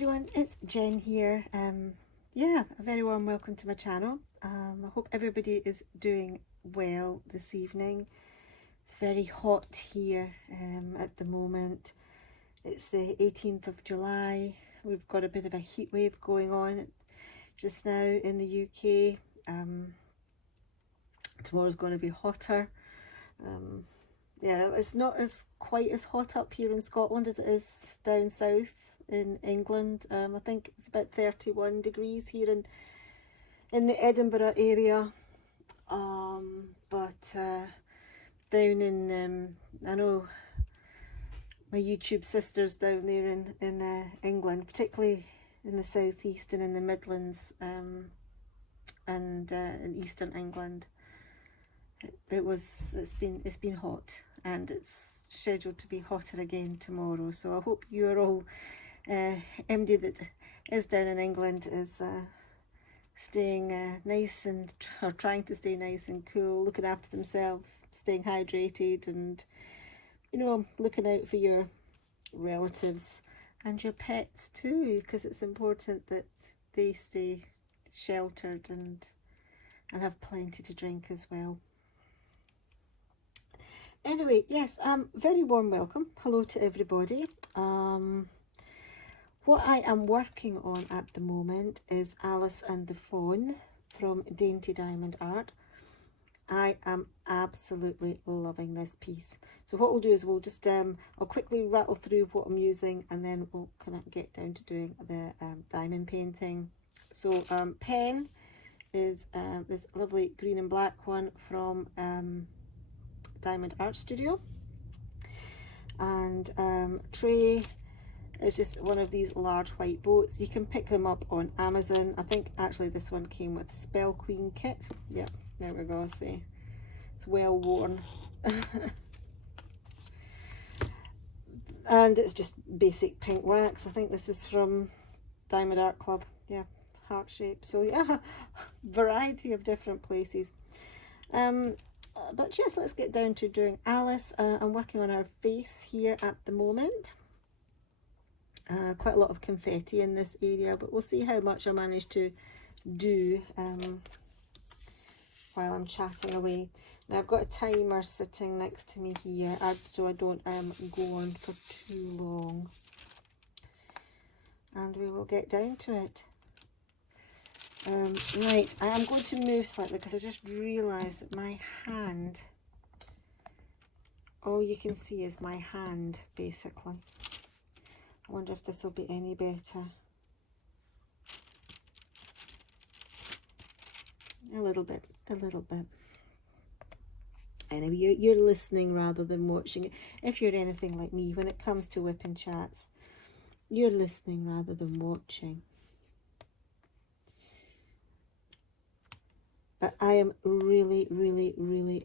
everyone, it's Jen here. Yeah, a very warm welcome to my channel. I hope everybody is doing well this evening. It's very hot here at the moment. It's the 18th of July. We've got a bit of a heat wave going on just now in the UK. Tomorrow's going to be hotter. Yeah, it's not quite as hot up here in Scotland as it is down south in England. I think it's about 31 degrees here in the Edinburgh area. But down in, I know my YouTube sisters down there in England, particularly in the southeast and in the Midlands, and in eastern England, it's been hot, and it's scheduled to be hotter again tomorrow. So I hope you are all, MD that is down in England is staying nice and or trying to stay nice and cool, looking after themselves, staying hydrated, and looking out for your relatives and your pets too, because it's important that they stay sheltered and have plenty to drink as well. Anyway, yes, very warm welcome. Hello to everybody. What I am working on at the moment is Alice and the Fawn from Dainty Diamond Art. I am absolutely loving this piece. So what we'll do is we'll just, I'll quickly rattle through what I'm using, and then we'll kind of get down to doing the diamond painting. So pen is this lovely green and black one from Diamond Art Studio, and tray is just one of these large white boats. You can pick them up on Amazon. I think actually this one came with Spell Queen kit. Yep, there we go. See, it's well worn. And it's just basic pink wax. I think this is from Diamond Art Club. Yeah, heart shape. So yeah, variety of different places. But yes, let's get down to doing Alice. I'm working on her face here at the moment. Quite a lot of confetti in this area, but we'll see how much I manage to do while I'm chatting away. Now I've got a timer sitting next to me here, so I don't go on for too long, and we will get down to it. Right, I am going to move slightly because I just realised that my hand, all you can see is my hand basically. I wonder if this will be any better. A little bit. Anyway, you're listening rather than watching. If you're anything like me, when it comes to WIP and Chats, you're listening rather than watching. But I am really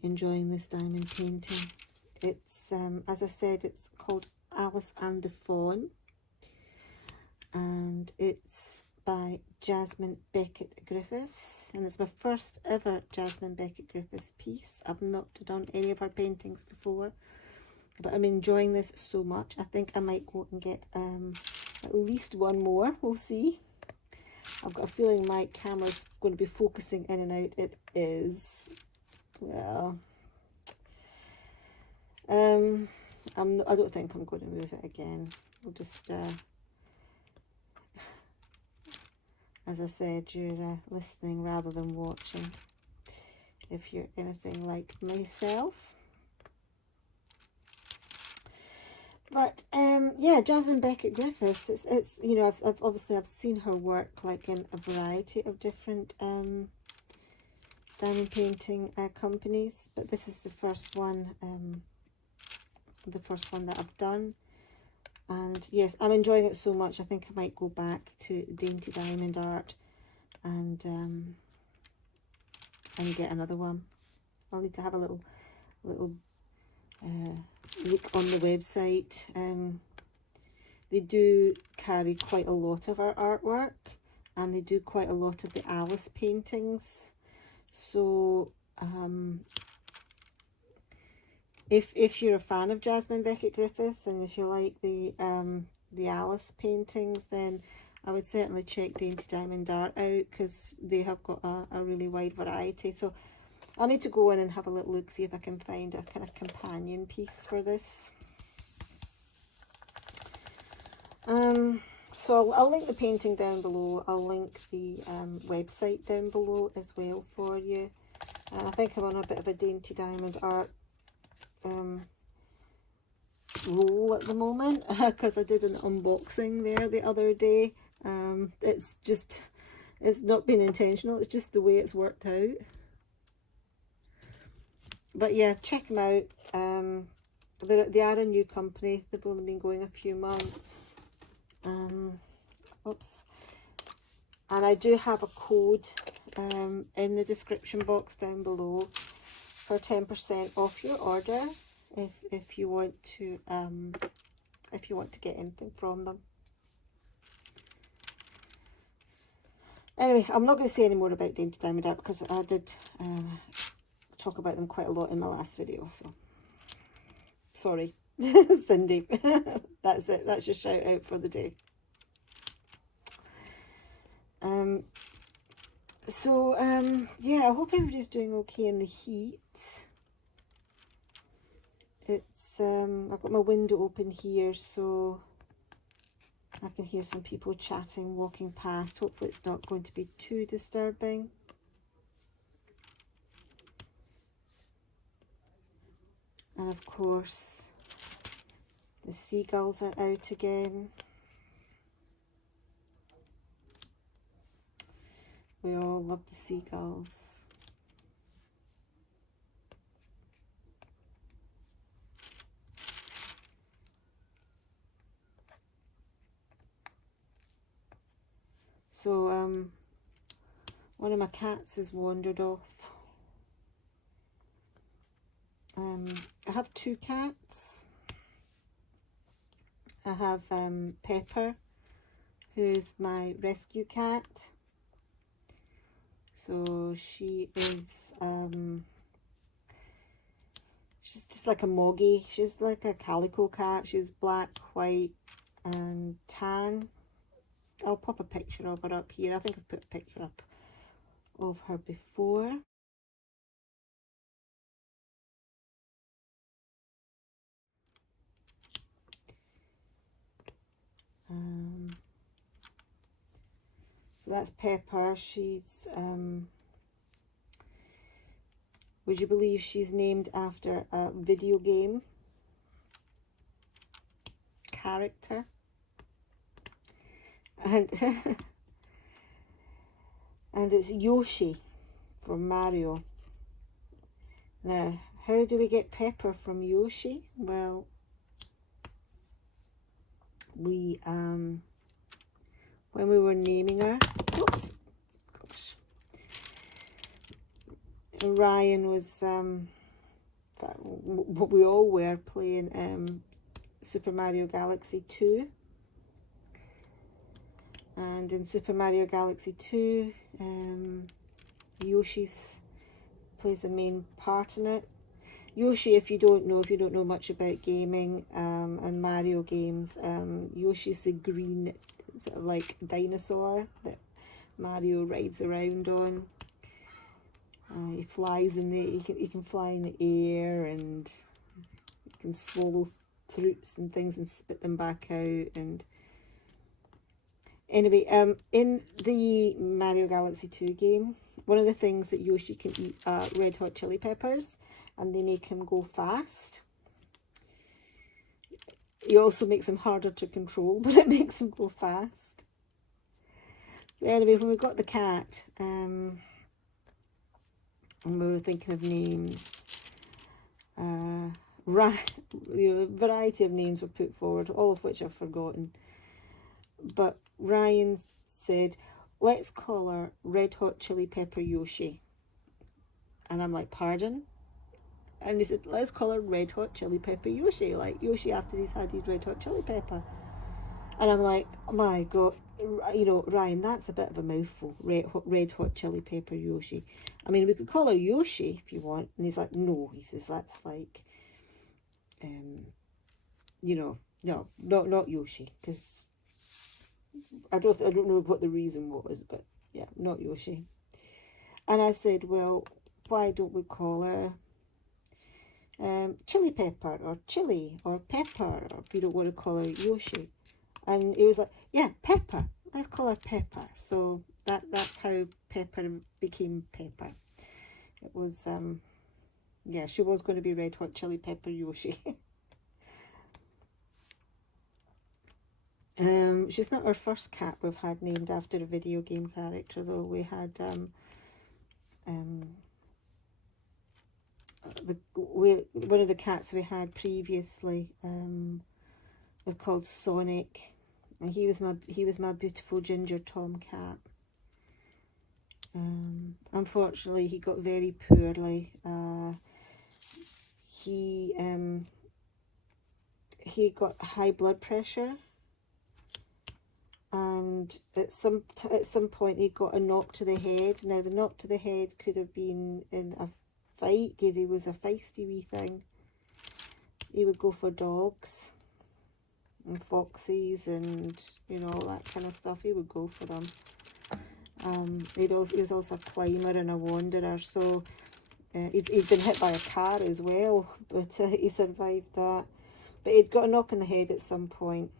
enjoying this diamond painting. It's, as I said, it's called Alice and the Fawn, and it's by Jasmine Beckett-Griffiths, and it's my first ever Jasmine Beckett-Griffiths piece. I've not done any of her paintings before, but I'm enjoying this so much. I think I might go and get at least one more. We'll see. I've got a feeling my camera's going to be focusing in and out. It is. Well, I don't think I'm going to move it again. We'll just, as I said, you're listening rather than watching, if you're anything like myself. But yeah, Jasmine Beckett-Griffiths, it's I've obviously seen her work like in a variety of different diamond painting companies, but this is the first one that I've done. And yes, I'm enjoying it so much. I think I might go back to Dainty Diamond Art and get another one. I'll need to have a little look on the website. They do carry quite a lot of our artwork, and they do quite a lot of the Alice paintings. So if you're a fan of Jasmine Beckett-Griffiths, and if you like the Alice paintings, then I would certainly check Dainty Diamond Art out, because they have got a really wide variety. So I'll need to go in and have a little look, see if I can find a kind of companion piece for this. So I'll link the painting down below. I'll link the website down below as well for you. I think I'm on a bit of a Dainty Diamond Art roll at the moment, because I did an unboxing there the other day. It's not been intentional, it's just the way it's worked out. But yeah, check them out. They are a new company. They've only been going a few months. Oops. And I do have a code in the description box down below for 10% off your order if you want to get anything from them. Anyway, I'm not going to say any more about Dainty Diamond Art, because I did talk about them quite a lot in my last video. So sorry, Cindy. That's it. That's your shout out for the day. Yeah, I hope everybody's doing okay in the heat. It's I've got my window open here, so I can hear some people chatting, walking past. Hopefully it's not going to be too disturbing. And of course, the seagulls are out again. We all love the seagulls. So one of my cats has wandered off. I have two cats. I have Pepper, who's my rescue cat. So she is she's just like a moggy. She's like a calico cat. She's black, white and tan. I'll pop a picture of her up here. I think I've put a picture up of her before. So that's Pepper. She's would you believe she's named after a video game character? And and it's Yoshi from Mario. Now, how do we get Pepper from Yoshi? Well, we when we were naming her, oops, gosh, Ryan was what we all were playing Super Mario Galaxy 2. And in Super Mario Galaxy 2, Yoshi plays a main part in it. Yoshi, if you don't know much about gaming and Mario games, Yoshi's the green sort of like dinosaur that Mario rides around on. He flies in the he can fly in the air, and he can swallow fruits and things and spit them back out. And anyway, in the Mario Galaxy 2 game, one of the things that Yoshi can eat are red hot chili peppers, and they make him go fast. It also makes him harder to control, but it makes him go fast. But anyway, when we got the cat, and we were thinking of names, a variety of names were put forward, all of which I've forgotten. But Ryan said, let's call her Red Hot Chili Pepper Yoshi. And I'm like, pardon? And he said, let's call her Red Hot Chili Pepper Yoshi, like Yoshi after he's had his red hot chili pepper. And I'm like, oh my God, you know, Ryan, that's a bit of a mouthful, red hot chili pepper Yoshi. I mean, we could call her Yoshi if you want. And he's like, no, he says, that's like, you know, no, not Yoshi, because I don't know what the reason was, but yeah, not Yoshi. And I said, well, why don't we call her Chili Pepper or Chili or Pepper, or we don't want to call her Yoshi? And he was like, yeah, Pepper. Let's call her Pepper. So that's how Pepper became Pepper. It was yeah, she was going to be Red Hot Chili Pepper Yoshi. She's not our first cat we've had named after a video game character, though. We had one of the cats we had previously was called Sonic, and he was my beautiful ginger tomcat. Unfortunately, he got very poorly. He got high blood pressure, and at some point he got a knock to the head. Now the knock to the head could have been in a fight, because he was a feisty wee thing. He would go for dogs and foxes and, you know, all that kind of stuff. He would go for them. He was also a climber and a wanderer, so he'd been hit by a car as well, but he survived that. But he'd got a knock in the head at some point,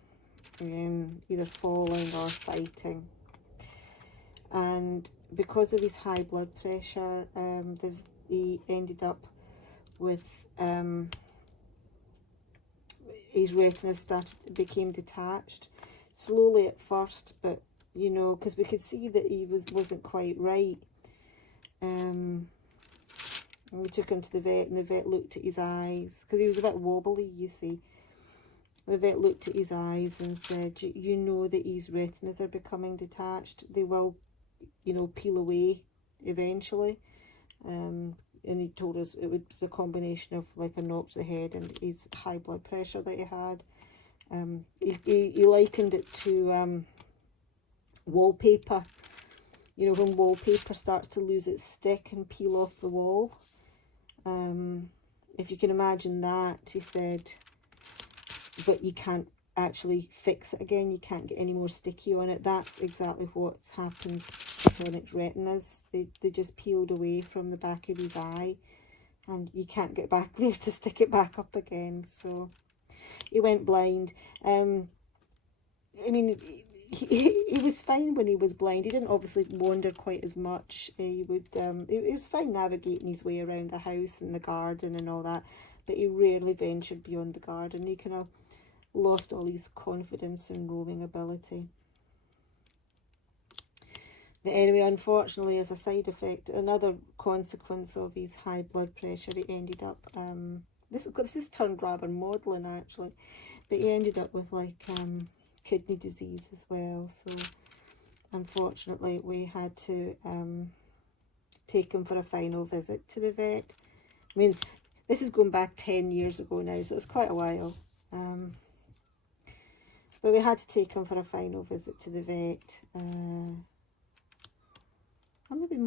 either falling or fighting. And because of his high blood pressure, he ended up with his retina became detached slowly at first, but you know, because we could see that he wasn't quite right. And we took him to the vet, and the vet looked at his eyes, because he was a bit wobbly, you see. The vet looked at his eyes and said, you know that his retinas are becoming detached. They will, you know, peel away eventually. And he told us it was a combination of like a knock to the head and his high blood pressure that he had. He likened it to wallpaper. You know, when wallpaper starts to lose its stick and peel off the wall. If you can imagine that, he said, but you can't actually fix it again. You can't get any more sticky on it. That's exactly what happens to Sonic's retinas. They just peeled away from the back of his eye, and you can't get back there to stick it back up again. So he went blind. I mean, he was fine when he was blind. He didn't obviously wander quite as much. He was fine navigating his way around the house and the garden and all that, but he rarely ventured beyond the garden. He kind of lost all his confidence and roaming ability. But anyway, unfortunately, as a side effect, another consequence of his high blood pressure, he ended up, this has turned rather maudlin actually, but he ended up with like kidney disease as well. So unfortunately we had to take him for a final visit to the vet. I mean, this is going back 10 years ago now, so it's quite a while. But we had to take him for a final visit to the vet. Or maybe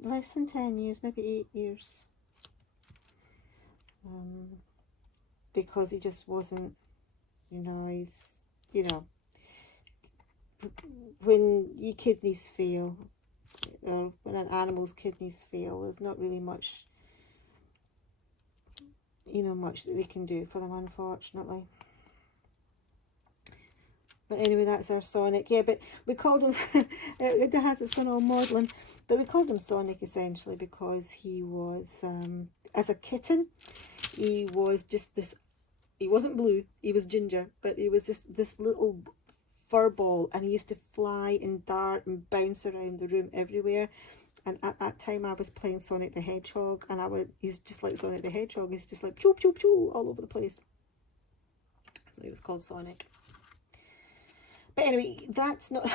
less than 10 years, maybe 8 years. Because he just wasn't, when your kidneys fail, or when an animal's kidneys fail, there's not really much, much that they can do for them, unfortunately. But anyway, that's our Sonic. Yeah, but we called him, it's gone all maudlin, but we called him Sonic essentially because he was, as a kitten, he was just this, he wasn't blue, he was ginger, but he was this little fur ball, and he used to fly and dart and bounce around the room everywhere. And at that time I was playing Sonic the Hedgehog, and he's just like Sonic the Hedgehog, he's just like choo choo choo all over the place. So he was called Sonic. But anyway, that's not,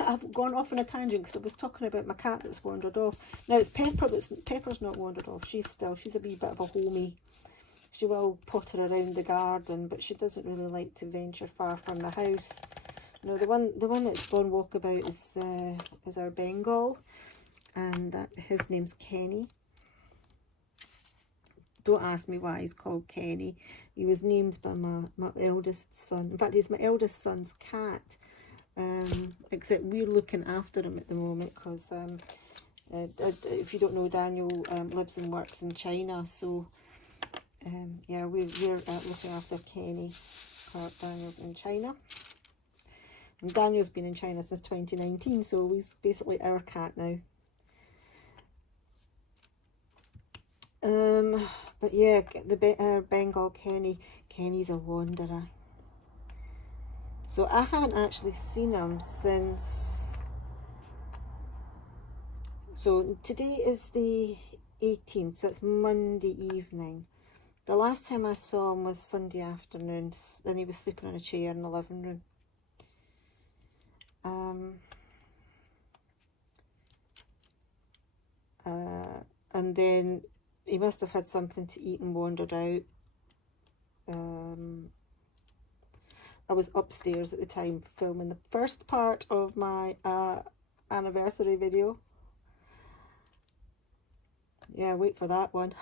I've gone off on a tangent because I was talking about my cat that's wandered off. Now it's Pepper, Pepper's not wandered off, she's a wee bit of a homie. She will potter around the garden, but she doesn't really like to venture far from the house. No, the one that's gone walkabout is our Bengal, and his name's Kenny. Don't ask me why he's called Kenny. He was named by my eldest son. In fact, he's my eldest son's cat. except we're looking after him at the moment because if you don't know, Daniel lives and works in China, so yeah, we're looking after Kenny. Daniel's in China, and Daniel's been in China since 2019, so he's basically our cat now. But yeah, the Bengal Kenny's a wanderer. So I haven't actually seen him since. So today is the 18th, so it's Monday evening. The last time I saw him was Sunday afternoon, and he was sleeping on a chair in the living room. And then he must have had something to eat and wandered out. I was upstairs at the time filming the first part of my anniversary video. Yeah, wait for that one.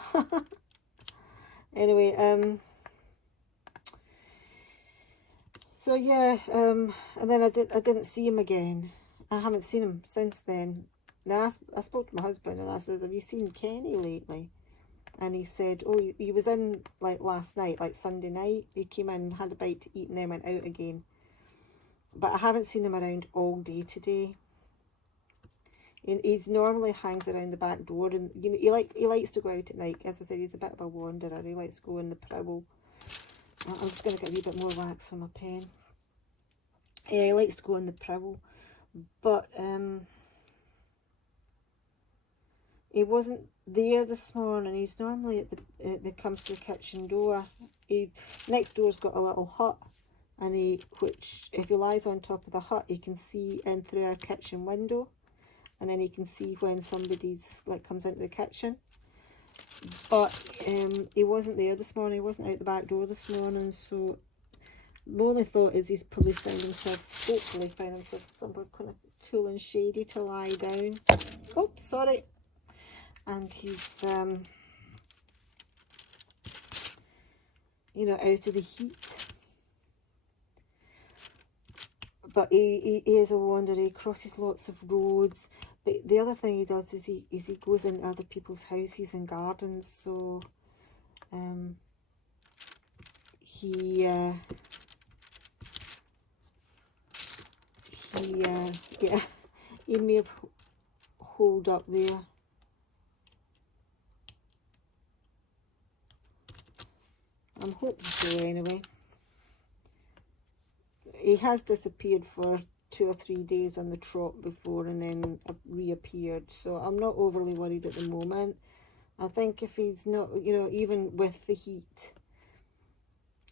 Anyway, so yeah, and then I didn't see him again. I haven't seen him since then. Now I spoke to my husband and I said, have you seen Kenny lately? And he said, oh, he was in like last night, like Sunday night. He came in, had a bite to eat, and then went out again. But I haven't seen him around all day today. He normally hangs around the back door, and you know he likes to go out at night. As I said, he's a bit of a wanderer. He likes to go in the prowl. I'm just going to get a wee bit more wax on my pen. Yeah, he likes to go in the prowl, but he wasn't there this morning. He's normally at the comes to the kitchen door. Next door's got a little hut, and which if he lies on top of the hut, he can see in through our kitchen window, and then he can see when somebody's comes into the kitchen. But he wasn't there this morning. He wasn't out the back door this morning, so my only thought is he's probably hopefully found himself somewhere kind of cool and shady to lie down. Oops, sorry. And he's you know, out of the heat. But he is a wanderer. He crosses lots of roads. But the other thing he does is he goes into other people's houses and gardens. So yeah, he may have holed up there. I'm hoping so anyway. He has disappeared for 2 or 3 days on the trot before and then reappeared, so I'm not overly worried at the moment. I think if he's not, you know, even with the heat,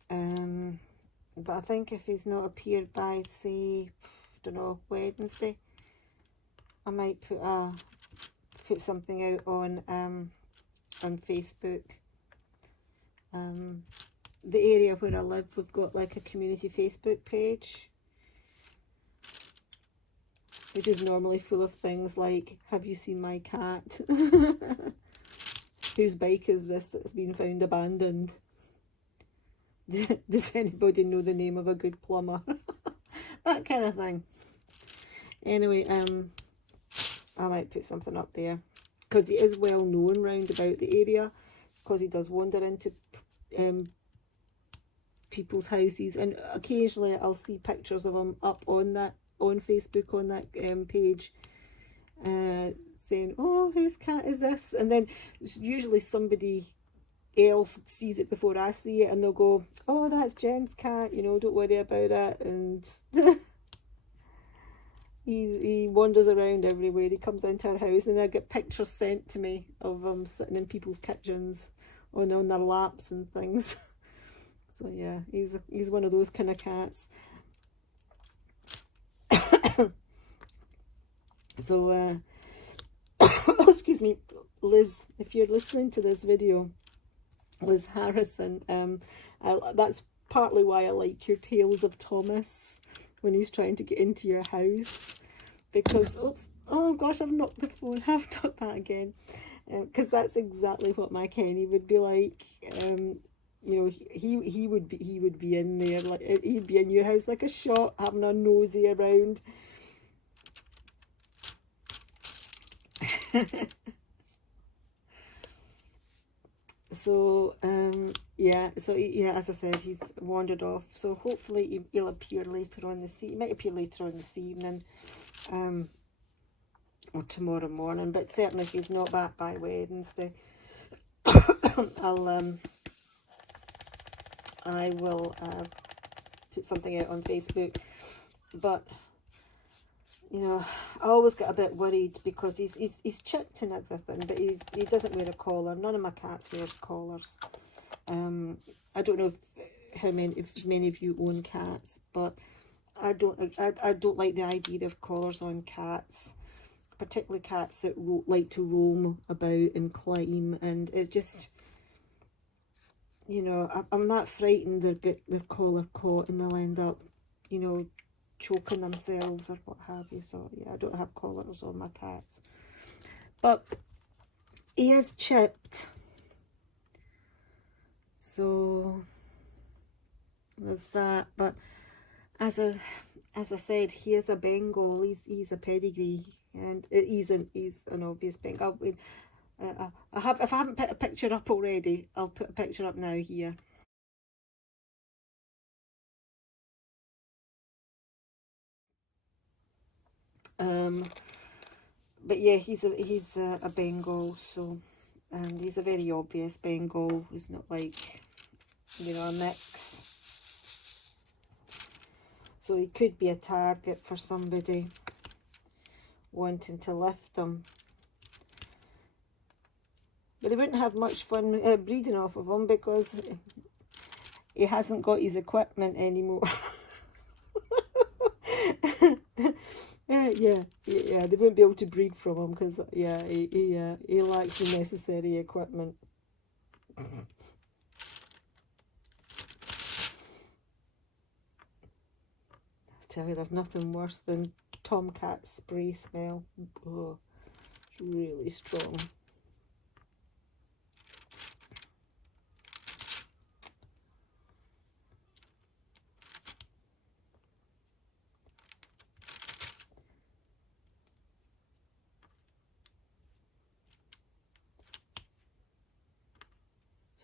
but I think if he's not appeared by, say, I don't know, Wednesday, I might put something out on Facebook. The area where I live, we've got like a community Facebook page, which is normally full of things like, have you seen my cat? Whose bike is this that's been found abandoned? Does anybody know the name of a good plumber? That kind of thing. Anyway, I might put something up there because he is well known round about the area, because he does wander into people's houses, and occasionally I'll see pictures of him up on Facebook on that page, saying, oh, whose cat is this? And then usually somebody else sees it before I see it, and they'll go, oh, that's Jen's cat, you know, don't worry about it. And he wanders around everywhere. He comes into our house, and I get pictures sent to me of him sitting in people's kitchens on their laps and things. So yeah, he's one of those kind of cats. So excuse me, Liz, if you're listening to this video, Liz Harrison, that's partly why I like your tales of Thomas when he's trying to get into your house, because oh gosh, I've knocked the phone. I've knocked that again. Because that's exactly what my Kenny would be like. you know, he would be in there, like he'd be in your house like a shot, having a nosy around. So yeah, as I said, he's wandered off. So hopefully he'll appear later on this. He might appear later on this evening, or tomorrow morning. But certainly, if he's not back by Wednesday, I will put something out on Facebook. But you know, I always get a bit worried because he's chipped and everything, but he doesn't wear a collar. None of my cats wear collars. I don't know if many of you own cats, but I don't like the idea of collars on cats, particularly cats that like to roam about and climb, and it's just, you know, I'm that frightened they'll get their collar caught and they'll end up, you know, choking themselves or what have you. So yeah, I don't have collars on my cats, but he is chipped, so there's that. But as I said, he is a Bengal. He's a pedigree, and he's an obvious Bengal. If I haven't put a picture up already, I'll put a picture up now here. But yeah, he's a Bengal, so, and he's a very obvious Bengal. He's not like, you know, a mix. So he could be a target for somebody wanting to lift him. But they wouldn't have much fun breeding off of him because he hasn't got his equipment anymore. Yeah, they wouldn't be able to breed from him because he lacks the necessary equipment. I tell you, there's nothing worse than tomcat spray smell. Oh, it's really strong.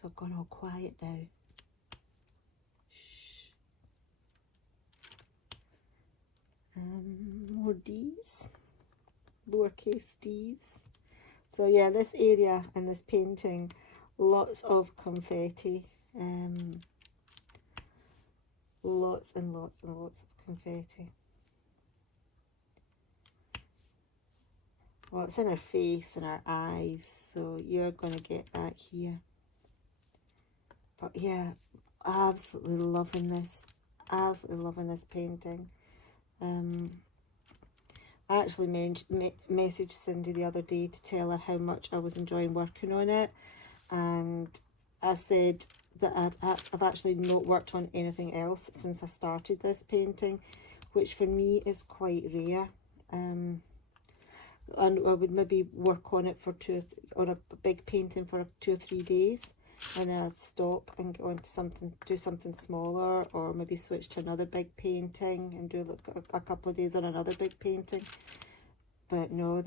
So I've gone all quiet now. Shh. More D's, lowercase d's. So yeah, this area in this painting, lots of confetti. Lots and lots and lots of confetti. Well, it's in her face and her eyes, so you're going to get that here. But yeah, absolutely loving this. Absolutely loving this painting. I actually messaged Cindy the other day to tell her how much I was enjoying working on it. And I said that I've actually not worked on anything else since I started this painting, which for me is quite rare. And I would maybe work on it for on a big painting for 2 or 3 days, and then I'd stop and get on to do something smaller, or maybe switch to another big painting and do a couple of days on another big painting. But no, I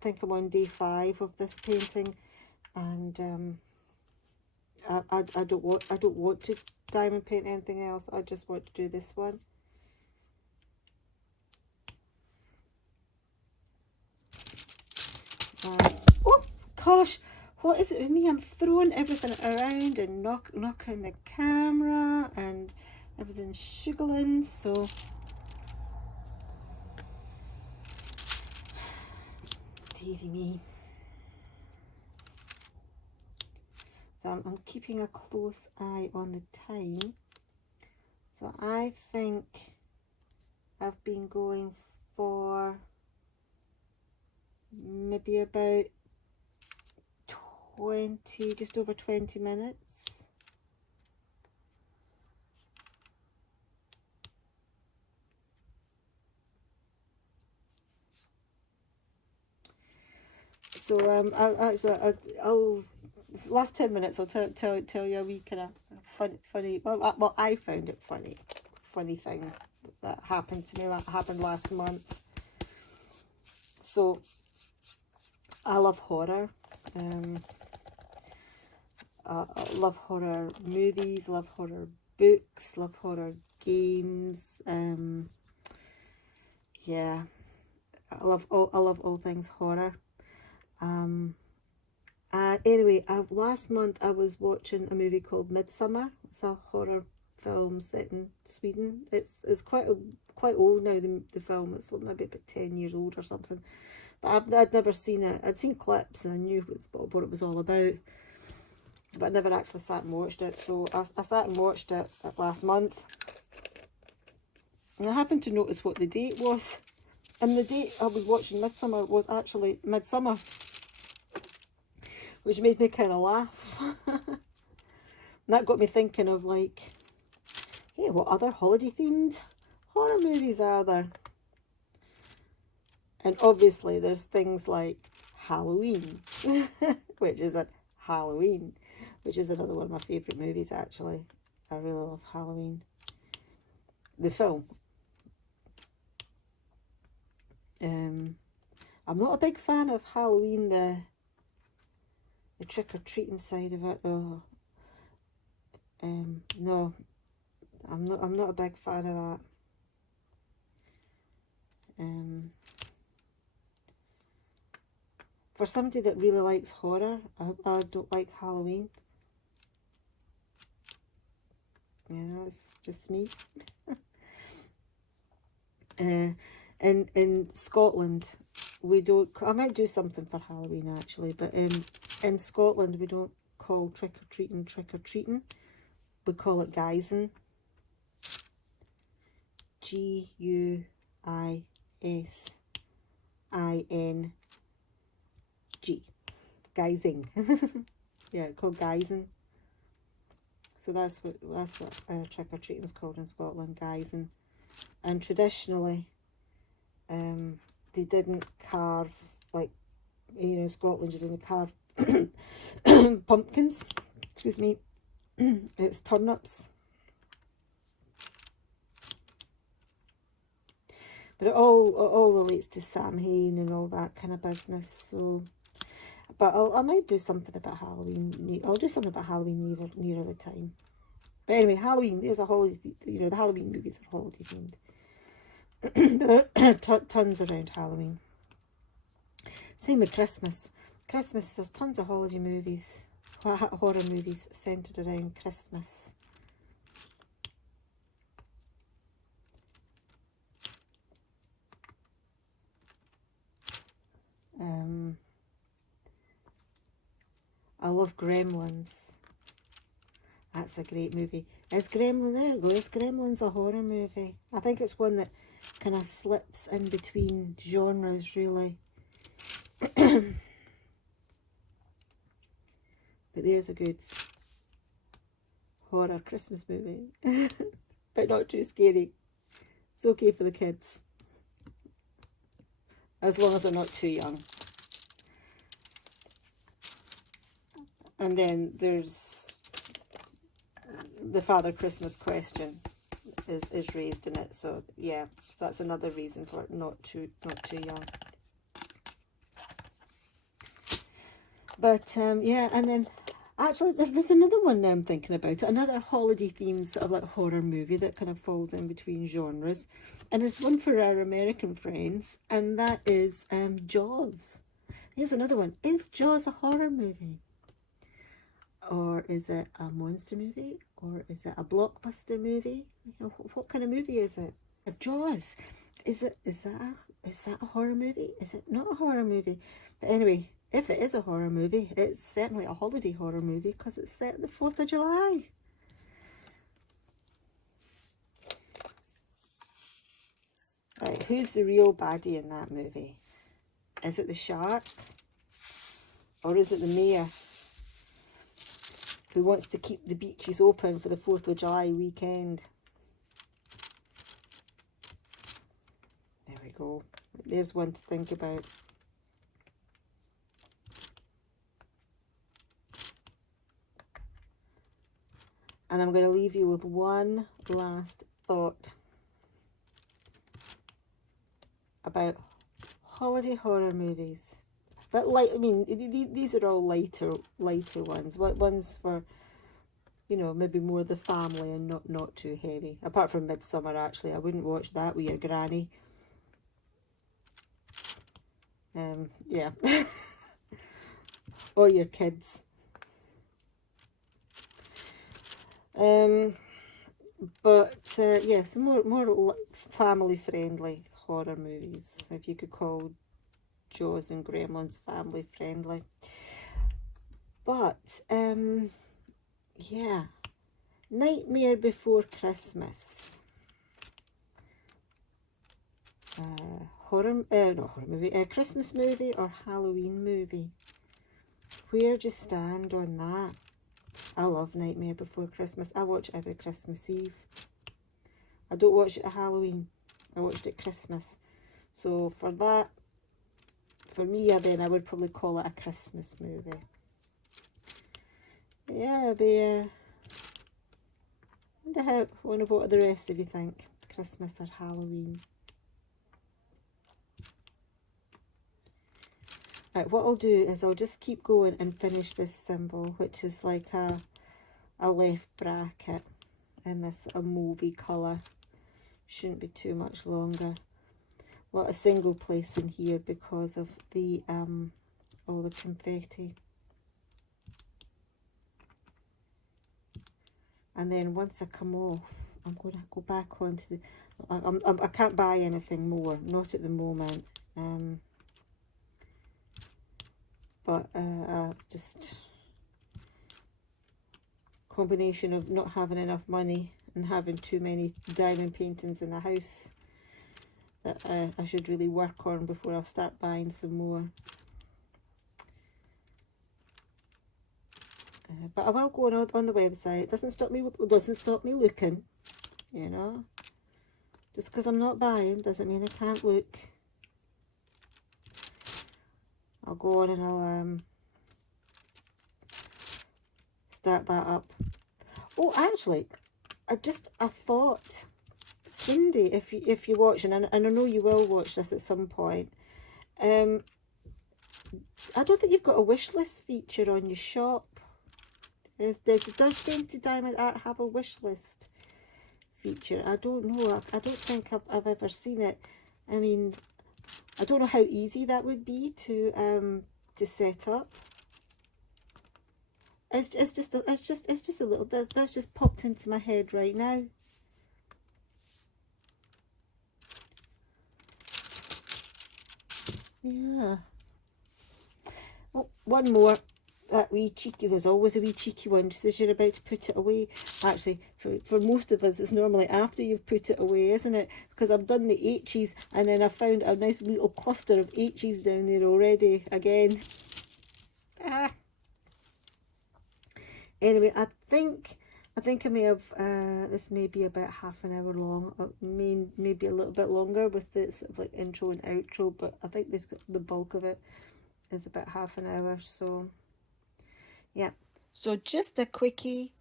think I'm on day 5 of this painting, and I don't want to diamond paint anything else. I just want to do this one. Oh gosh, what is it with me? I'm throwing everything around and knocking the camera, and everything's shuggling. So dearie me. So I'm keeping a close eye on the time. So I think I've been going for maybe about 20, just over 20 minutes. So I'll last 10 minutes I'll tell you a wee kind of funny. Well, I found it funny. Funny thing that happened to me. That happened last month. So, I love horror. I love horror movies. Love horror books. Love horror games. Yeah, I love all things horror. Anyway, last month I was watching a movie called Midsummer. It's a horror film set in Sweden. It's quite old now. The film, it's maybe about 10 years old or something. But I'd never seen it. I'd seen clips and I knew what it was all about, but I never actually sat and watched it. So I sat and watched it last month, and I happened to notice what the date was. And the date I was watching Midsummer was actually midsummer, which made me kind of laugh. And that got me thinking of, like, hey, what other holiday themed horror movies are there? And obviously there's things like Halloween, which isn't Halloween, which is another one of my favourite movies, actually. I really love Halloween. The film. I'm not a big fan of Halloween, the trick-or-treating side of it, though. No, I'm not a big fan of that. For somebody that really likes horror, I don't like Halloween. You know, it's just me. In Scotland, we don't. I might do something for Halloween actually, but in Scotland we don't call trick or treating. We call it guising. Guising. Guising. Yeah, called guising. So that's what trick or treating is called in Scotland, guising. And traditionally, they didn't carve, like, you know, in Scotland you didn't carve pumpkins. Excuse me. It's turnips. But it all relates to Samhain and all that kind of business. So, but I might do something about Halloween. I'll do something about Halloween nearer the time. But anyway, Halloween, there's a holiday. You know, the Halloween movies are holiday themed. Tons around Halloween. Same with Christmas. Christmas, there's tons of holiday movies, horror movies centered around Christmas. I love Gremlins. That's a great movie. Is Gremlin, there you go, is Gremlins a horror movie? I think it's one that kind of slips in between genres, really. But there's a good horror Christmas movie. But not too scary. It's okay for the kids. As long as they're not too young. And then there's the Father Christmas question is raised in it. So yeah, that's another reason for it not too young. But yeah, and then actually there's another one now I'm thinking about, another holiday themed sort of like horror movie that kind of falls in between genres, and it's one for our American friends, and that is Jaws. Here's another one. Is Jaws a horror movie? Or is it a monster movie? Or is it a blockbuster movie? You know, what kind of movie is it? A Jaws. Is that a horror movie? Is it not a horror movie? But anyway, if it is a horror movie, it's certainly a holiday horror movie because it's set the 4th of July. Right, who's the real baddie in that movie? Is it the shark? Or is it the mayor who wants to keep the beaches open for the 4th of July weekend? There we go. There's one to think about. And I'm going to leave you with one last thought about holiday horror movies. But I mean, these are all lighter ones. Ones for, you know, maybe more the family and not too heavy. Apart from Midsummer, actually, I wouldn't watch that with your granny. Yeah, or your kids. But yeah, some more family friendly horror movies, if you could call Jaws and Gremlins family friendly. But yeah, Nightmare Before Christmas, not horror movie, Christmas movie or Halloween movie. Where do you stand on that? I love Nightmare Before Christmas. I watch every Christmas Eve. I don't watch it at Halloween. I watched it Christmas. So for that, for me, then I would probably call it a Christmas movie. Yeah, it'd be. Wonder what the rest of you think. Christmas or Halloween? Right, what I'll do is I'll just keep going and finish this symbol, which is like a left bracket in this a mauvey colour. Shouldn't be too much longer. A lot of single placing here because of the all the confetti. And then once I come off, I'm going to go back onto the. I can't buy anything more, not at the moment. But just combination of not having enough money and having too many diamond paintings in the house that I should really work on before I start buying some more. But I will go on the website. It doesn't stop me looking, you know. Just because I'm not buying doesn't mean I can't look. I'll go on and I'll start that up. Oh, actually, I thought, Cindy, if you're watching, and I know you will watch this at some point, I don't think you've got a wish list feature on your shop. Does Dainty Diamond Art have a wish list feature? I don't know. I don't think I've ever seen it. I mean, I don't know how easy that would be to set up. It's just a little. That's just popped into my head right now. Yeah. Oh, one more. That wee cheeky, there's always a wee cheeky one just as you're about to put it away. Actually, for most of us, it's normally after you've put it away, isn't it? Because I've done the H's and then I found a nice little cluster of H's down there already again. Anyway, I think I may have, this may be about half an hour long, or maybe a little bit longer with the sort of like intro and outro, but I think the bulk of it is about half an hour, so yeah. So just a quickie,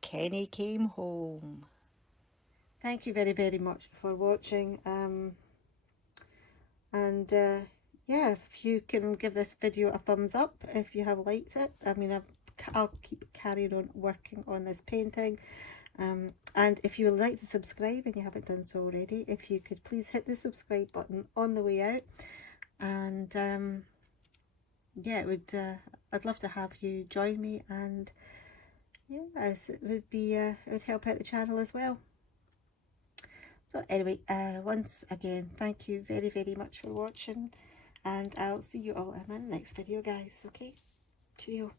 Kenny came home. Thank you very, very much for watching. Yeah, if you can give this video a thumbs up if you have liked it. I mean, I'll keep carrying on working on this painting. And if you would like to subscribe and you haven't done so already, if you could please hit the subscribe button on the way out. And yeah, it would. I'd love to have you join me, and yes, it would help out the channel as well. So anyway, once again, thank you very, very much for watching, and I'll see you all in my next video, guys. Okay, cheerio.